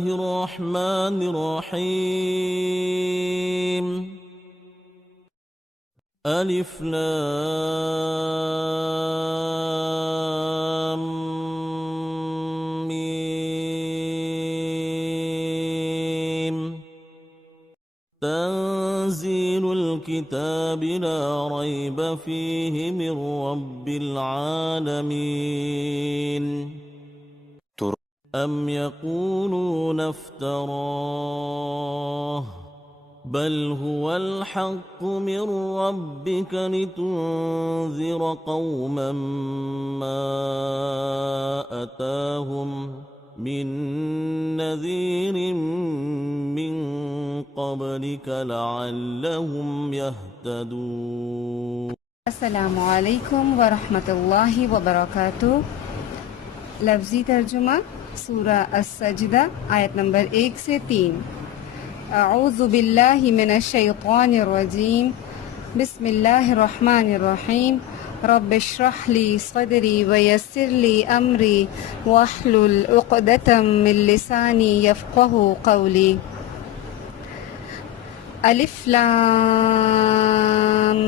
الرحمن الرحيم ألف لام ميم تنزيل الكتاب لا ريب فيه من رب العالمين أم يقولون افتراه بل هو الحق من ربك لتنذر قوما ما أتاهم من نذير من قبلك لعلهم يهتدون. السلام علیکم ورحمۃ اللہ وبرکاتہ. لفظی ترجمہ سورہ السجدہ آیت نمبر 1 سے 3. اعوذ باللہ من الشیطان الرجیم بسم اللہ الرحمن الرحیم رب اشرح لی صدری ویسر لی امری واحلل عقدۃ من لسانی یفقہوا قولی. الف لام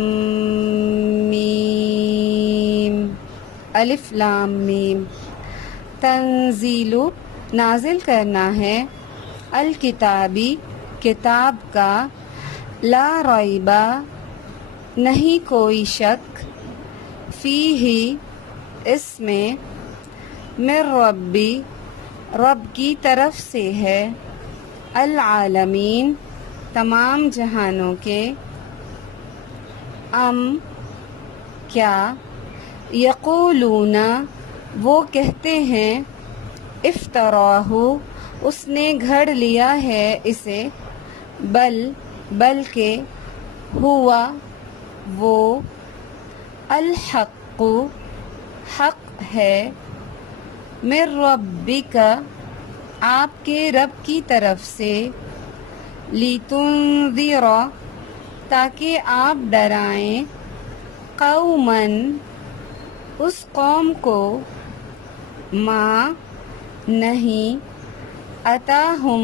میم. الف لام میم. تنزیل نازل کرنا ہے، الکتابی کتاب کا، لا ریبہ نہیں کوئی شک، فیہ اس میں، من ربی رب کی طرف سے ہے، العالمین تمام جہانوں کے. ام کیا، یقولون وہ کہتے ہیں، افتراہ اس نے گھڑ لیا ہے اسے، بل بلکہ، ہوا وہ، الحق حق ہے، من ربک آپ کے رب کی طرف سے، لتنذر تاکہ آپ ڈرائیں، قوماً اس قوم کو، ما نہیں، اتاہم